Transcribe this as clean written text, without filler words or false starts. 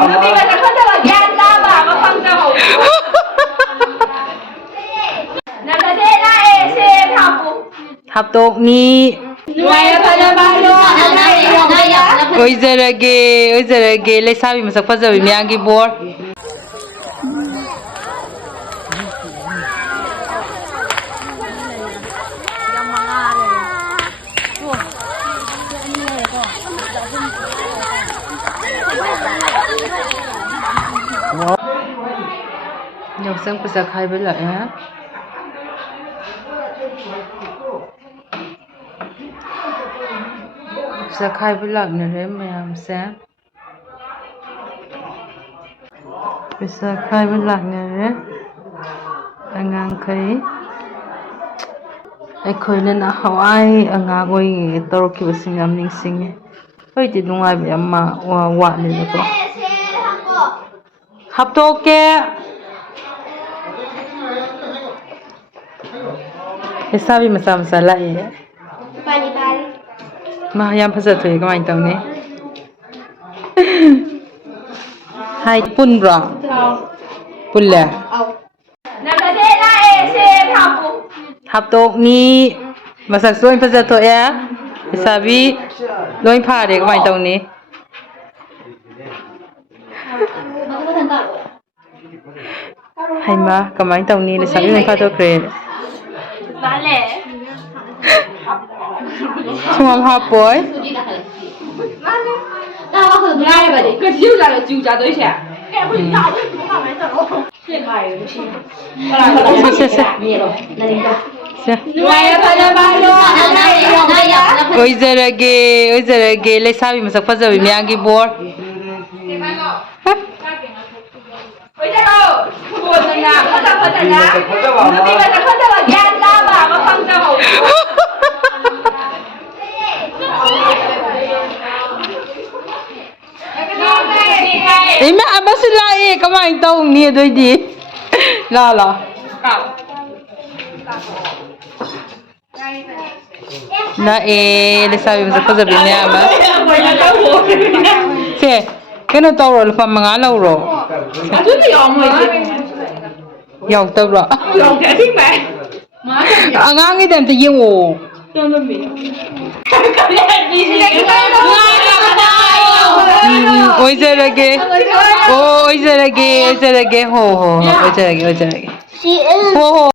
ꯅꯨꯄꯤꯒ ꯆꯠꯈꯠꯇꯕ ꯒ꯭ꯌꯥꯟ ꯇꯥꯕ ꯑꯃ ꯐꯪꯖꯍꯧ ꯅꯪꯅꯗꯦ ꯂꯥꯛꯑꯦ ꯁꯦ ꯍꯥꯞꯄꯨ ꯍꯥꯞꯇꯣꯛꯅꯤ ꯑꯣꯏꯖꯔꯒꯦ ꯂꯩꯁꯥꯕꯤ ꯃꯁꯛ ꯐꯖꯕꯤ ꯃꯌꯥꯝꯒꯤ ꯕꯣꯔ ꯌꯥꯎꯁꯪ ꯄꯩꯁꯥ ꯈꯥꯏꯕ ꯂꯥꯛꯑꯦ ꯄꯩꯁꯥ ꯈꯥꯏꯕ ꯂꯥꯛꯅꯔꯦ ꯃꯌꯥꯝꯁꯦ ꯄꯩꯁꯥ ꯈꯥꯏꯕ ꯂꯥꯛꯅꯔꯦ ꯑꯉꯥꯡꯈꯩ ꯑꯩꯈꯣꯏꯅ ꯅꯍꯥꯟꯋꯥꯏ ꯑꯉꯥꯡ ꯑꯣꯏꯔꯤꯉꯩ ꯇꯧꯔꯛꯈꯤꯕꯁꯤꯡ ꯌꯥꯝ ꯅꯤꯡꯁꯤꯡꯉꯤ ꯍꯧꯖꯤꯛꯇꯤ ꯅꯨꯡꯉꯥꯏꯕ ꯌꯥꯝ ꯋꯥꯠꯂꯦꯕꯀꯣ ꯍꯥꯞꯇꯣꯛꯀꯦ ꯂꯩꯁꯥꯕꯤ ꯃꯆꯥ ꯃꯆꯥ ꯂꯥꯛꯑꯦ ꯃꯥ ꯌꯥꯝ ꯐꯖꯊꯣꯛꯑꯦ ꯀꯃꯥꯏꯅ ꯇꯧꯅꯤ ꯍꯥꯏ ꯄꯨꯟꯕ꯭ꯔꯣ ꯄꯨꯜꯂꯦ ꯅꯪꯅꯗꯦ ꯂꯥꯛꯑꯦ ꯁꯦ ꯍꯥꯞꯄꯨ ꯍꯥꯞꯇꯣꯛꯅꯤ ꯃꯁꯛꯁꯨ ꯂꯣꯏ ꯐꯖꯊꯣꯛꯑꯦ ꯂꯩꯁꯥꯕꯤ ꯂꯣꯏ ꯐꯥꯔꯦ ꯀꯃꯥꯏꯅ ꯇꯧꯅꯤ ꯍꯩꯃꯥ ꯀꯃꯥꯏꯅ ꯇꯧꯅꯤ ꯂꯩꯁꯥꯕꯤ ꯂꯣꯏ ꯐꯥꯗꯣꯛꯈ꯭ꯔꯦ ꯁꯨꯡꯍꯥꯞ ꯍꯥꯞꯄꯣꯏ ꯑꯣꯏꯖꯔꯒꯦ ꯂꯩꯁꯥꯕꯤ ꯃꯁꯛ ꯐꯖꯕꯤ ꯃꯌꯥꯝꯒꯤ ꯕꯣꯔ ꯅꯨꯄꯤꯒ ꯆꯠꯈꯠꯇꯕ ꯒ꯭ꯌꯥꯟ ꯇꯥꯕ ꯑꯃ ꯐꯪꯖꯍꯧ ꯏꯃꯥ ꯑꯃꯁꯨ ꯂꯥꯛꯑꯦ ꯀꯃꯥꯏꯅ ꯇꯧꯅꯤ ꯑꯗꯨꯏꯗꯤ ꯂꯥꯛꯑꯣ ꯂꯥꯛꯑꯦ ꯂꯩꯁꯥꯕꯤ ꯃꯁꯛ ꯐꯖꯕꯤ ꯃꯌꯥꯝ ꯑꯃ ꯁꯦ ꯀꯩꯅꯣ ꯇꯧꯔꯣ ꯂꯨꯄꯥ 5 ꯂꯧꯔꯣ ꯌꯥꯎꯗꯕ꯭ꯔꯣ ꯑꯉꯥꯡꯒꯤꯗ ꯑꯝꯇ ꯌꯦꯡꯉꯣ ꯑꯣꯏꯖꯔꯒꯦ ꯍꯣ ꯑꯣꯏꯖꯔꯒꯦ ꯍꯣ ꯑꯣꯏꯖꯔꯒꯦ ꯍꯣ